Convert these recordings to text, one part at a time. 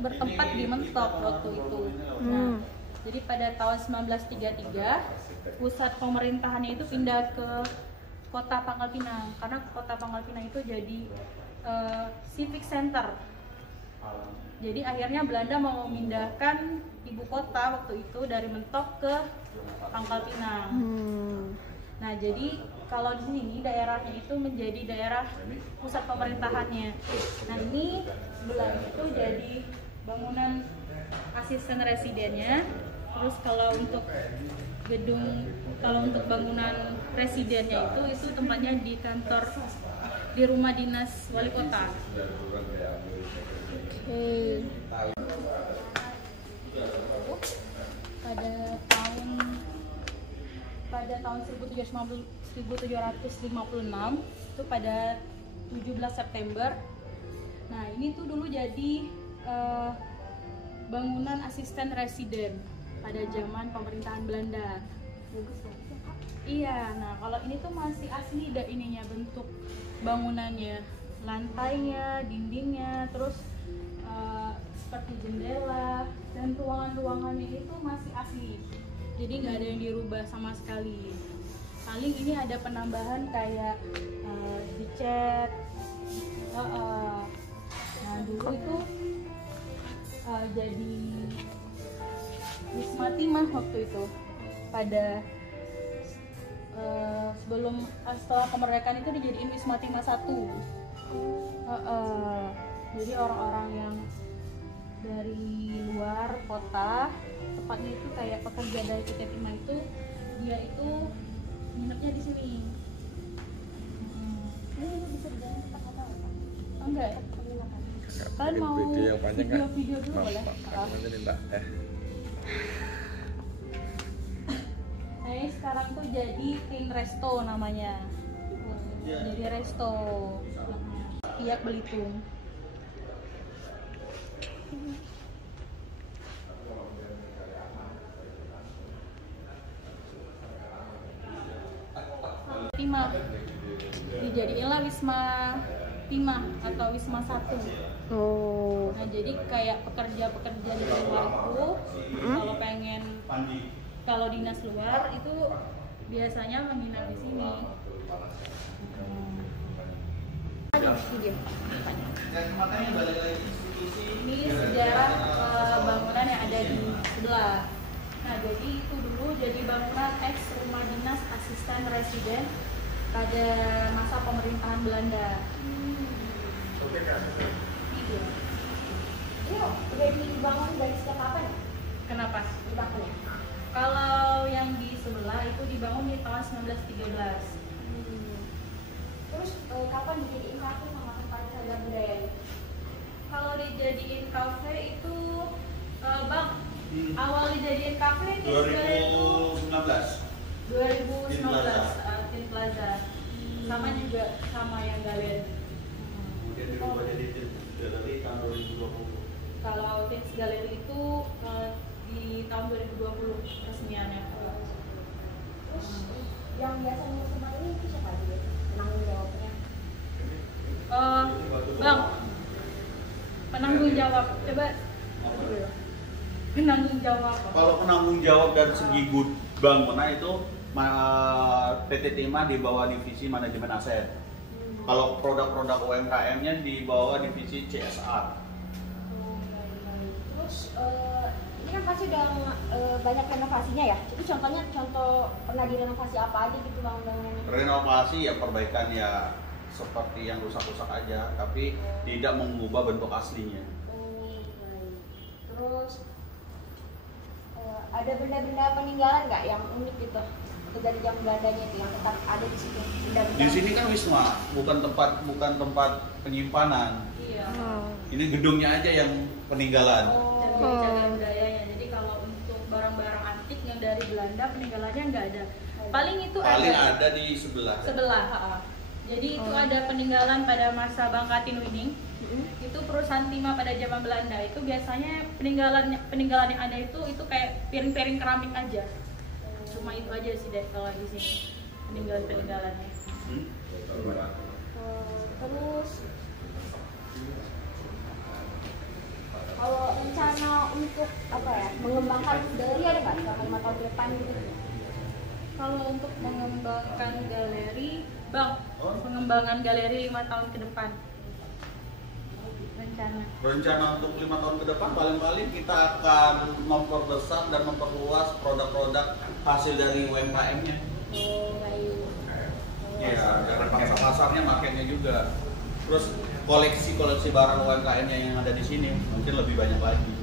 bertempat di Mentok waktu itu. Nah, jadi pada tahun 1933 pusat pemerintahannya itu pindah ke kota Pangkal Pinang, karena kota Pangkal Pinang itu jadi civic center. Jadi akhirnya Belanda mau memindahkan ibu kota waktu itu dari Mentok ke Pangkal Pinang. Nah, jadi kalau di sini daerahnya itu menjadi daerah pusat pemerintahannya. Nah, ini sebelahnya itu jadi bangunan asisten residennya. Terus kalau untuk bangunan residennya itu tempatnya di kantor, di rumah dinas wali kota. Pada tahun 1756 itu pada 17 September. Nah, ini tuh dulu jadi bangunan asisten residen pada zaman pemerintahan Belanda. Iya, nah kalau ini tuh masih asli ininya, bentuk bangunannya, lantainya, dindingnya, terus seperti jendela dan ruangan-ruangannya itu masih asli. Jadi nggak ada yang dirubah sama sekali. Paling ini ada penambahan kayak dicat. Nah, dulu itu jadi Wisma Timah waktu itu pada setelah kemerdekaan itu dijadiin Wisma Timah 1. Jadi orang-orang yang dari luar kota, tepatnya itu kayak pekerja dari PT Timah itu, dia itu nginepnya di sini. Ini bisa dijalan tempat apa? Enggak ya? Kalian mau video dulu boleh? Nah, ini sekarang tuh jadi Clean Resto namanya. Jadi resto Piak Belitung. Timah dijadiinlah Wisma Timah atau Wisma 1. Nah, jadi kayak pekerja-pekerja di luar itu kalau dinas luar itu biasanya menginap di sini. Ini sejarah bangunan yang ada di sebelah. Nah, jadi itu dulu jadi bangunan ex rumah dinas asisten residen pada masa pemerintahan Belanda. Iya. Ini udah dibangun dari sejak kapan? Kenapa? Dibangunnya? Kalau yang di sebelah itu dibangun di tahun 1913. Terus kapan dijadiin kafe sama tempat cagar budaya? Kalau dijadiin kafe itu Bang, awal dijadiin kafe di 2019. 2019 Tin Plaza. Sama juga sama yang galeri. Kemudian dirubah jadi Tin Galeri tahun 2020. Kalau Tin Galeri itu di tahun 2020 resmiannya. Terus yang biasa ngurus rumah ini itu siapa aja? Penanggung jawabnya? Bang, penanggung jawab. Coba. Penanggung jawab. Kalau penanggung jawab dari segi bangunan itu PT Timah di bawah divisi manajemen aset. Kalau produk-produk UMKM-nya di bawah divisi CSR. Terus ini kan pasti udah banyak renovasinya ya. Jadi contoh pernah direnovasi apa aja gitu bangunan-bangunannya? Renovasi ya, perbaikan ya seperti yang rusak-rusak aja, tapi tidak mengubah bentuk aslinya. Terus ada benda-benda peninggalan nggak yang unik gitu? Dari zaman Belandanya itu yang tetap ada di sini. Di sini kan wisma, bukan tempat penyimpanan. Iya. Ini gedungnya aja yang peninggalan. Cagar budayanya. Jadi kalau untuk barang-barang antik yang dari Belanda peninggalannya nggak ada. Paling ada di sebelah. Jadi itu ada peninggalan pada masa Bang Katin Wining. Itu perusahaan timah pada zaman Belanda. Itu biasanya peninggalan yang ada itu kayak piring-piring keramik aja. Cuma itu aja sih deh kalau di sini peninggalannya. Terus Kalau rencana untuk apa ya, mengembangkan galeri ada nggak selama 5 tahun ke depan gitu? Kalau untuk mengembangkan galeri, Bang, pengembangan galeri 5 tahun ke depan. Rencana untuk 5 tahun ke depan paling-paling kita akan memperbesar dan memperluas produk-produk hasil dari UMKM-nya. Oh, baik. Ya, dan pasar-pasarnya marketnya juga. Terus koleksi barang UMKM-nya yang ada di sini mungkin lebih banyak lagi.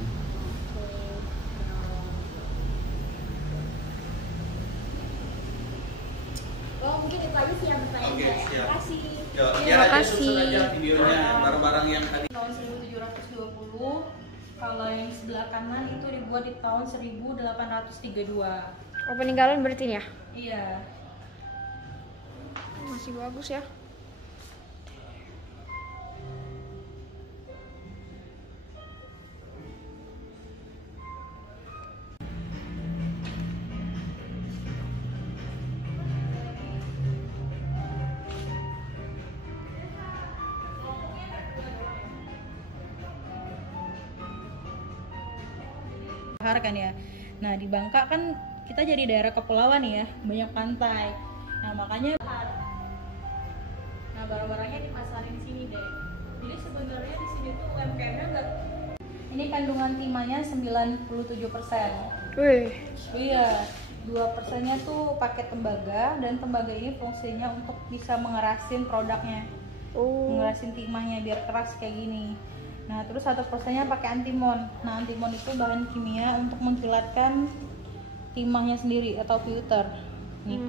Oh, mungkin itu aja sih yang bertanya. Oke, siap. Terima kasih. Ya, Terima kasih. aja videonya barang-barang yang tadi. Tahun 1720, kalau yang sebelah kanan itu dibuat di tahun 1832. Oh, peninggalan berarti ya? Iya. Masih bagus ya. Kan ya. Nah, di Bangka kan kita jadi daerah kepulauan ya, banyak pantai. Nah, makanya barang-barangnya dipasarin di sini deh. Jadi sebenarnya di sini tuh UMKM-nya enggak. Ini kandungan timahnya 97%. Wih. Iya, 2%-nya tuh pakai tembaga, dan tembaga ini fungsinya untuk bisa mengerasin produknya. Mengerasin timahnya biar keras kayak gini. Nah, terus 1%-nya pakai antimon. Nah, antimon itu bahan kimia untuk mengkilatkan timahnya sendiri atau filter. Nih.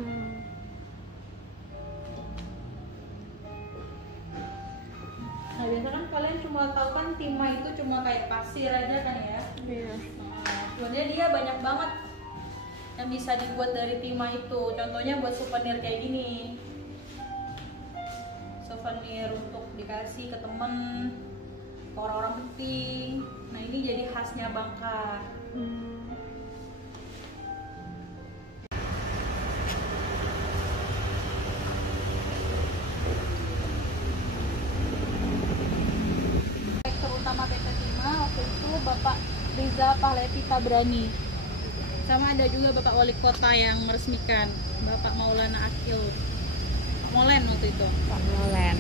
Nah, biasanya kan kalian cuma tahu kan timah itu cuma kayak pasir aja kan ya. Iya. Nah, sebenarnya dia banyak banget yang bisa dibuat dari timah itu. Contohnya buat souvenir kayak gini. Souvenir untuk dikasih ke temen, ke orang-orang penting. Nah, ini jadi khasnya Bangka. Terutama PT Timah waktu itu Bapak Riza Pahleti Tabrani. Sama ada juga Bapak Wali Kota yang meresmikan, Bapak Maulana Akil Molen waktu itu. Pak Molen.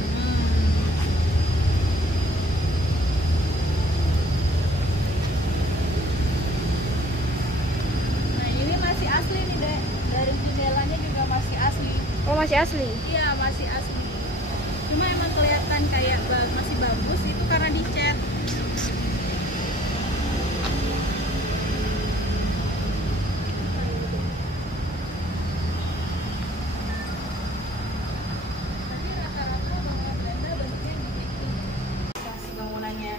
Nah, ini masih asli nih, Dek. Dari jendelanya juga masih asli. Oh, masih asli? Iya, masih asli. Cuma emang kelihatan kayak masih bagus itu karena dicat. Tapi rata-rata bangunan Belanda bentuknya begitu. Kasih bangunannya.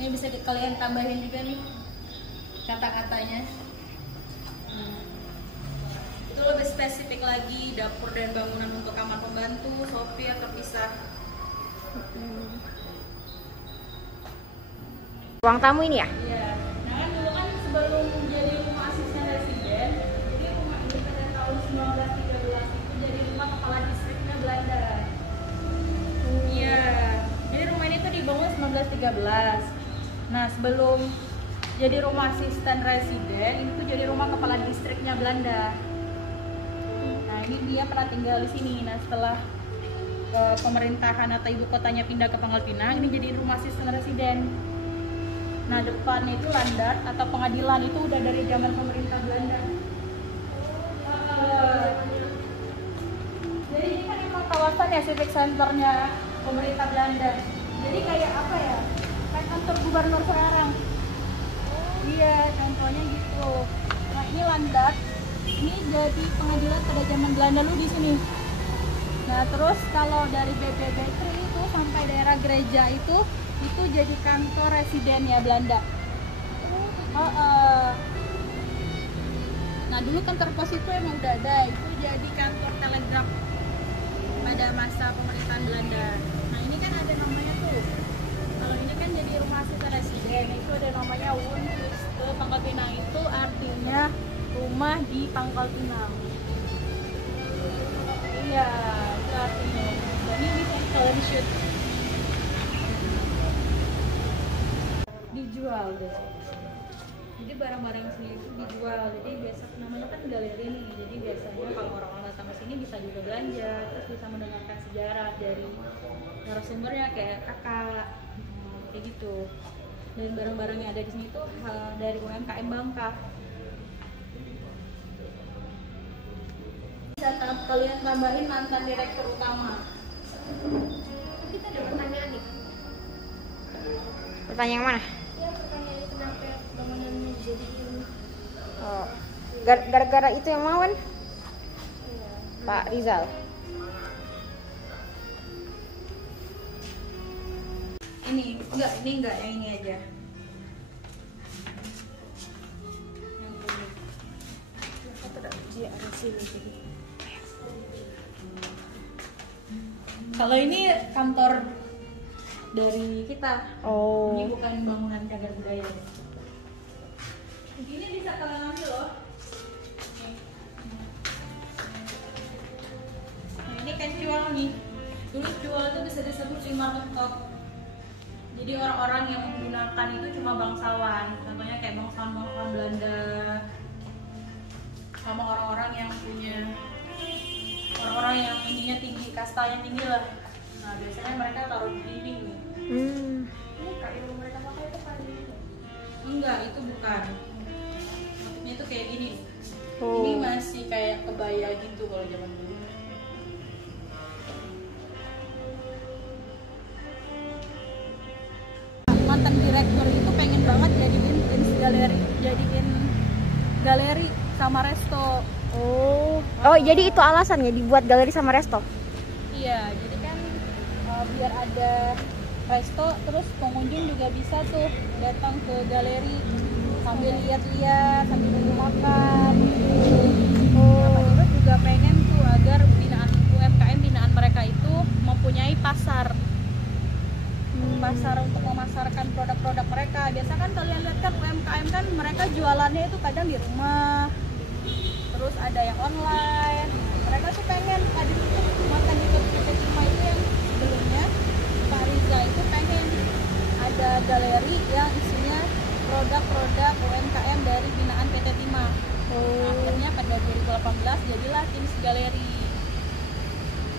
Ini bisa kalian tambahin juga nih kata-katanya. Itu lebih spesifik lagi, dapur dan bangunan untuk kamar pembantu, sopir terpisah. Ruang tamu ini ya? Iya. Nah, kan dulu kan sebelum jadi rumah asisten residen, jadi rumah ini pada tahun 1913 itu jadi rumah kepala distriknya Belanda. Iya. Jadi rumah ini tuh dibangun 1913. Nah, sebelum jadi rumah asisten residen, itu jadi rumah kepala distriknya Belanda. Nah, ini dia pernah tinggal di sini. Nah, setelah pemerintahan atau ibu kotanya pindah ke Pangkal Pinang, ini jadi rumah asisten residen. Nah, depannya itu landat atau pengadilan itu udah dari zaman pemerintah Belanda. Jadi ini kan emang kawasan ya, civic centernya pemerintah Belanda. Jadi kayak apa ya? Kayak kantor gubernur sekarang. Iya, contohnya gitu. Nah, ini landat. Ini jadi pengadilan pada zaman Belanda dulu di sini. Nah, terus kalau dari BBB3 itu sampai daerah gereja itu jadi kantor residennya Belanda. Nah, dulu kantor pos itu emang udah ada, itu jadi kantor telegraf pada masa pemerintahan Belanda. Nah, ini kan ada namanya tuh. Kalau ini kan jadi rumah asisten residen, itu ada namanya Woonquiste Pangkal Pinang, itu artinya rumah di Pangkal Pinang. Iya, itu artinya. Ini bisa kalian shoot. dijual biasanya. Jadi barang-barang sini itu dijual. Jadi biasa namanya kan galeri nih. Jadi biasanya kalau orang-orang datang ke sini bisa juga belanja, terus bisa mendengarkan sejarah dari narasumbernya kayak kakak, kayak gitu. Dan barang-barang yang ada di sini tuh dari UMKM Bangka. Bisa kalian tambahin mantan direktur utama. Kita ada pertanyaan nih. Pertanyaan yang mana? Ya, pertanyaan kenapa bangunannya dijadiin Oh, gara-gara itu yang mau kan? Pak Rizal. Ini enggak yang ini aja. Yang ini. Kalau ini kantor dari kita. Oh. Ini bukan bangunan cagar budaya. Ini bisa kalian ambil loh. Nah, ini kan jual nih. Dulu jual itu bisa disebut market top. Jadi orang-orang yang menggunakan itu cuma bangsawan. Contohnya kayak bangsawan Belanda, sama orang-orang yang punya orang-orang yang ininya tinggi, kastanya tinggi lah. Nah biasanya mereka taruh di dinding nih. ini kayu mereka pakai itu kayu ini. Enggak, itu bukan. Motifnya itu kayak gini. Oh. Ini masih kayak kebaya gitu kalau zaman dulu. Mantan direktur itu pengen banget jadiin galeri sama resto. Oh, jadi itu alasannya dibuat galeri sama resto. Iya, jadi kan biar ada resto, terus pengunjung juga bisa tuh datang ke galeri sambil lihat-lihat, sambil nunggu makan. Nah, Pak Dirut juga pengen tuh agar UMKM binaan mereka itu mempunyai pasar. Pasar untuk memasarkan produk-produk mereka. Biasa kan kalian lihat kan UMKM kan mereka jualannya itu kadang di rumah, terus ada yang online. Mereka tuh pengen tadi itu mantan di PT Timah itu yang sebelumnya Pak Riza itu pengen ada galeri yang isinya produk-produk UMKM dari binaan PT Timah. Akhirnya pada 2018 jadilah Teens Galeri.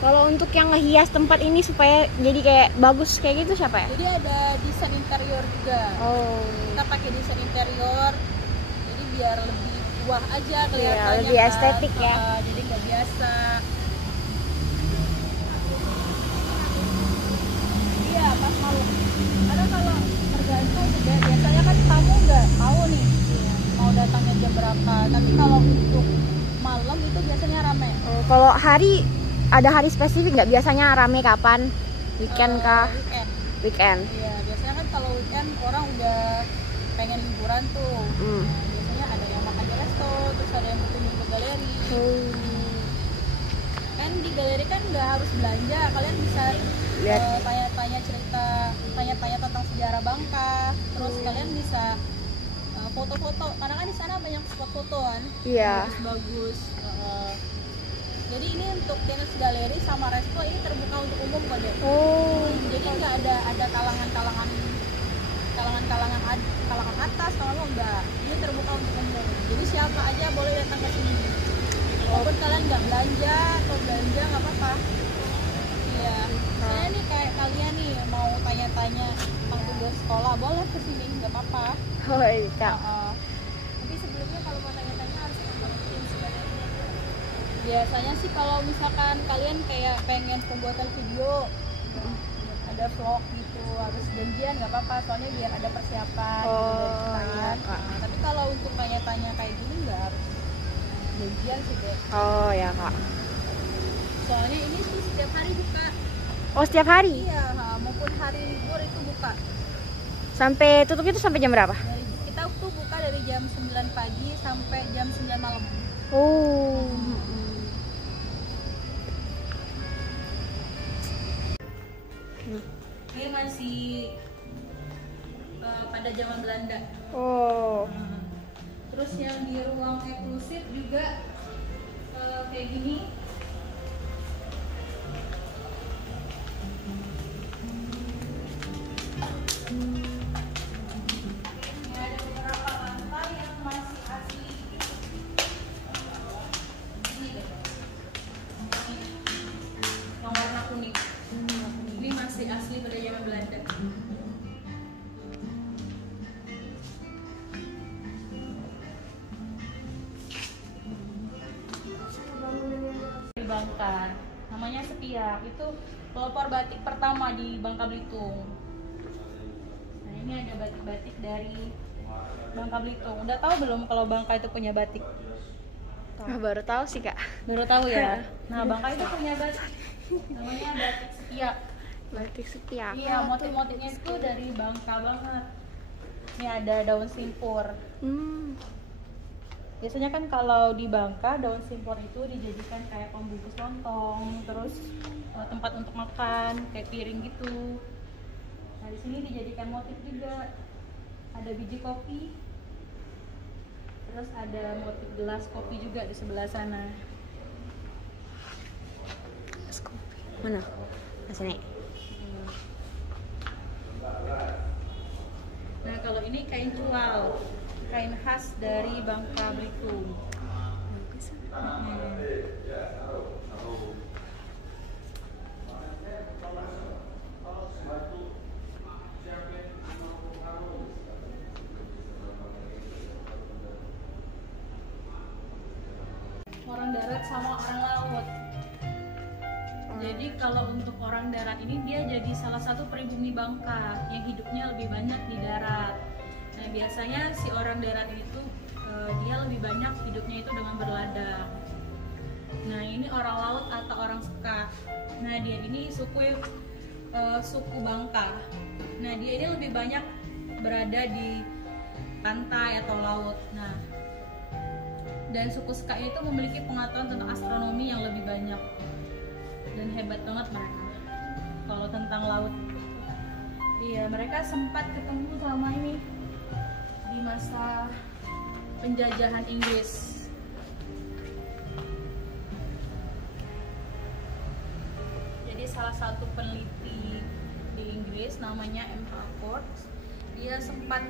Kalau untuk yang ngehias tempat ini supaya jadi kayak bagus kayak gitu siapa ya? Jadi ada desain interior juga. Oh. Kita pakai desain interior, jadi biar lebih wah aja kelihatannya. Iya, lebih estetik ya. Jadi nggak biasa. Iya, pas malam. Ada kalau tergantung juga. Biasanya kan tamu nggak tahu nih mau datangnya jam berapa. Tapi kalau untuk malam itu biasanya rame. Oh, kalau hari ada hari spesifik nggak? Biasanya rame kapan? Weekend kah? Weekend. Weekend. Iya, biasanya kan kalau weekend orang udah pengen liburan tuh. Nah, biasanya ada yang makan di resto, terus ada yang berkunjung ke galeri. Kan di galeri kan nggak harus belanja, kalian bisa Lihat. tanya-tanya cerita, tanya-tanya tentang sejarah Bangka, terus kalian bisa foto-foto, karena kan di sana banyak spot foto kan. Iya. Bagus. Jadi ini untuk Teens Galeri sama resto ini terbuka untuk umum kok deh. Oh. Jadi nggak ada kalangan atas, kalau enggak. Ini terbuka untuk umum. Jadi siapa aja boleh datang ke sini. Walaupun kalian nggak belanja atau belanja nggak apa-apa. Iya. Saya nih kayak kalian nih mau tanya-tanya tentang tugas sekolah boleh ke sini, nggak apa-apa. Oh, iya. Tapi sebelumnya kalau mau tanya-tanya harus ke Teens Galeri. Biasanya sih kalau misalkan kalian kayak pengen pembuatan video, ada vlog gitu, harus janjian nggak apa-apa, soalnya biar ada persiapan dari kalian. Nah, tapi kalau untuk tanya-tanya kayak gini nggak harus janjian sih deh. Oh ya kak. Soalnya ini tuh setiap hari buka. Oh setiap hari? Iya, maupun hari libur itu buka. Sampai tutup itu sampai jam berapa? Kita tuh buka dari jam 9 pagi sampai jam 9 malam. Oh. Ini masih pada zaman Belanda. Oh. Terus yang di ruang eksklusif juga kayak gini. di Bangka, namanya Sepiak. Itu pelopor batik pertama di Bangka Belitung. Nah ini ada batik-batik dari Bangka Belitung. Udah tahu belum kalau Bangka itu punya batik? Ah, baru tahu sih kak. Baru tahu ya. Nah Bangka itu punya batik, namanya batik Sepiak. Batik Sepiak. Iya, motif-motifnya itu dari Bangka banget. Ini ada daun simpur. Biasanya kan kalau di Bangka daun simpur itu dijadikan kayak pembungkus lontong, terus tempat untuk makan, kayak piring gitu. Nah di sini dijadikan motif juga. Ada biji kopi, terus ada motif gelas kopi juga di sebelah sana. Gelas kopi. Mana? Sini. Nah kalau ini kain cual, kain khas dari Bangka Belitung. Orang darat sama orang laut. Jadi kalau untuk orang darat ini dia jadi salah satu pribumi Bangka yang hidupnya lebih banyak di darat. Nah biasanya si orang darat itu dia lebih banyak hidupnya itu dengan berladang. Nah ini orang laut atau orang Seka. Nah dia ini suku Bangka. Nah dia ini lebih banyak berada di pantai atau laut. Nah dan suku Seka itu memiliki pengetahuan tentang astronomi yang lebih banyak. Dan hebat banget mereka kalau tentang laut. Iya, mereka sempat ketemu sama ini di masa penjajahan Inggris. Jadi salah satu peneliti di Inggris namanya M. Harcourt, dia sempat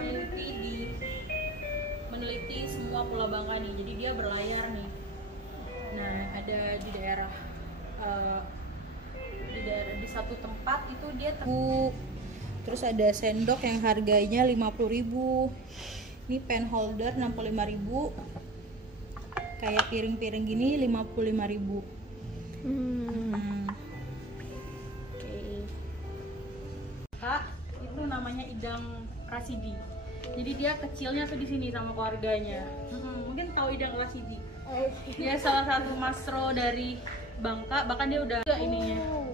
meneliti semua Pulau Bangka nih. Jadi dia berlayar nih. Nah, ada di daerah di satu tempat itu dia terus ada sendok yang harganya 50.000. Ini pen holder 65.000. Kayak piring-piring gini 55.000. Kak, itu namanya Idang Rasidi. Jadi dia kecilnya tuh di sini sama keluarganya. Mungkin tahu Idang Rasidi. Dia salah satu masro dari Bangka, bahkan dia udah ininya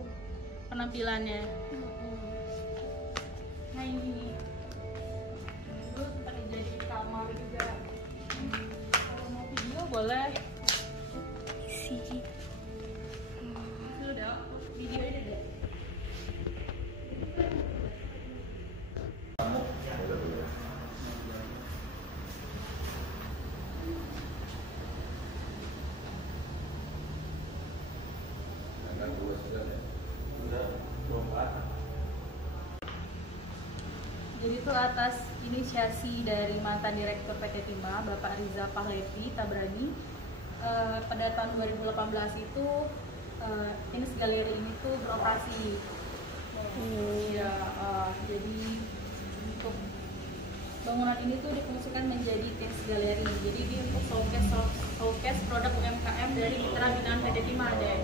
penampilannya. Nah ini dulu sempat jadi kamar juga. Kalau mau video boleh. Sudah video ini deh. Jadi itu atas inisiasi dari mantan Direktur PT Timah, Bapak Riza Pahlavi Tabrani, pada tahun 2018 itu Teens Gallery ini tuh beroperasi. Ya, jadi untuk bangunan ini tuh difungsikan menjadi Teens Gallery. Jadi dia untuk showcase produk UMKM dari mitra binaan PT Timah deh.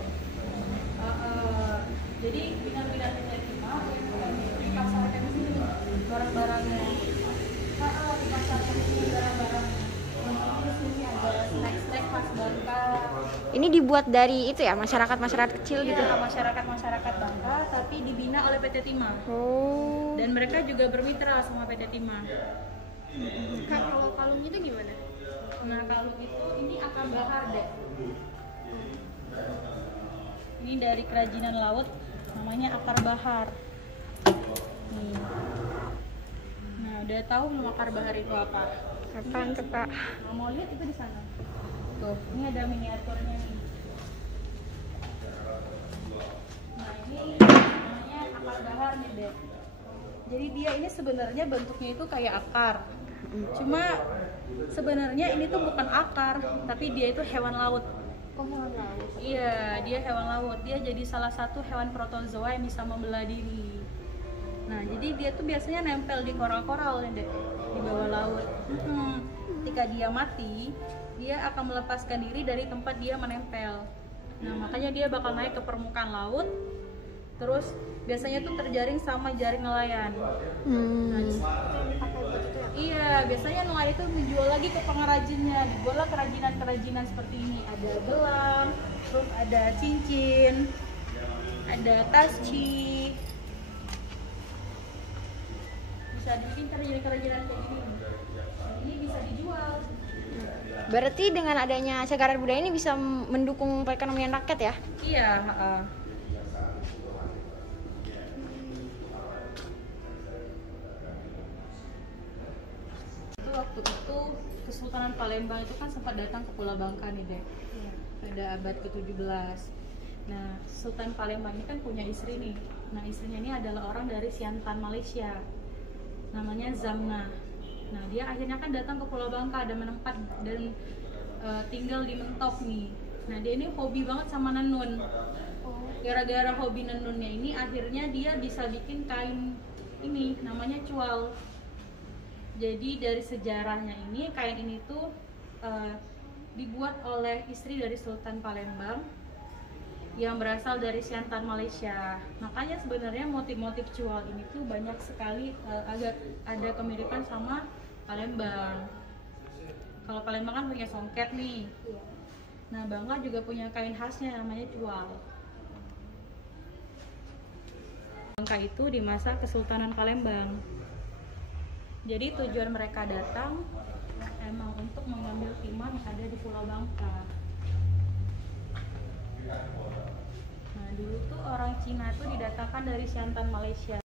Jadi binaan PT Timah dipasarkan di sini barang-barangnya. Dipasarkan di sini barang-barangnya. Di sini ada snack-snack khas Bangka. Ini dibuat dari itu ya, masyarakat kecil gitu. Iya, masyarakat Bangka tapi dibina oleh PT Timah. Oh. Dan mereka juga bermitra sama PT Timah. Kak, kalau kalung itu gimana? Nah, kalung itu ini akar bahar deh. Ini dari kerajinan laut, namanya akar bahar. Nih. Nah, udah tahu belum akar bahar itu apa? Apaan tuh Kak? Nah, mau lihat itu di sana. Tuh, ini ada miniaturnya nih. Nah, ini namanya akar bahar nih deh. Jadi dia ini sebenarnya bentuknya itu kayak akar. Cuma sebenarnya ini tuh bukan akar, tapi dia itu hewan laut. Oh, hewan laut. Iya, dia hewan laut. Dia jadi salah satu hewan protozoa yang bisa membelah diri. Nah, jadi dia tuh biasanya nempel di koral-koral nih deh, di bawah laut. Ketika dia mati, dia akan melepaskan diri dari tempat dia menempel. Nah makanya dia bakal naik ke permukaan laut, terus biasanya tuh terjaring sama jaring nelayan. Nah, iya, biasanya nelayan itu menjual lagi ke pengrajinnya, dibuatlah kerajinan-kerajinan seperti ini. Ada gelang, terus ada cincin, ada tasci, bisa dibikin kerajinan-kerajinan kayak gini. Nah, ini bisa dijual. Berarti dengan adanya Cagar Budaya ini bisa mendukung perekonomian rakyat ya? Iya, itu waktu itu Kesultanan Palembang itu kan sempat datang ke Pulau Bangka nih deh, pada abad ke-17. Nah, Sultan Palembang ini kan punya istri nih. Nah, istrinya ini adalah orang dari Siantan, Malaysia. Namanya Zamna. Nah, dia akhirnya kan datang ke Pulau Bangka dan menempat dan tinggal di Mentok nih. Nah, dia ini hobi banget sama nenun. Gara-gara hobi nenunnya ini, akhirnya dia bisa bikin kain ini, namanya cual. Jadi dari sejarahnya ini, kain ini tuh dibuat oleh istri dari Sultan Palembang yang berasal dari Siantan, Malaysia. Makanya sebenarnya motif-motif cual ini tuh banyak sekali agak ada kemiripan sama Palembang. Kalau Palembang kan punya songket nih. Nah, Bangka juga punya kain khasnya namanya cual. Bangka itu di masa Kesultanan Palembang. Jadi tujuan mereka datang emang untuk mengambil timah yang ada di Pulau Bangka. Nah, dulu tuh orang Cina tuh didatangkan dari Siantan, Malaysia.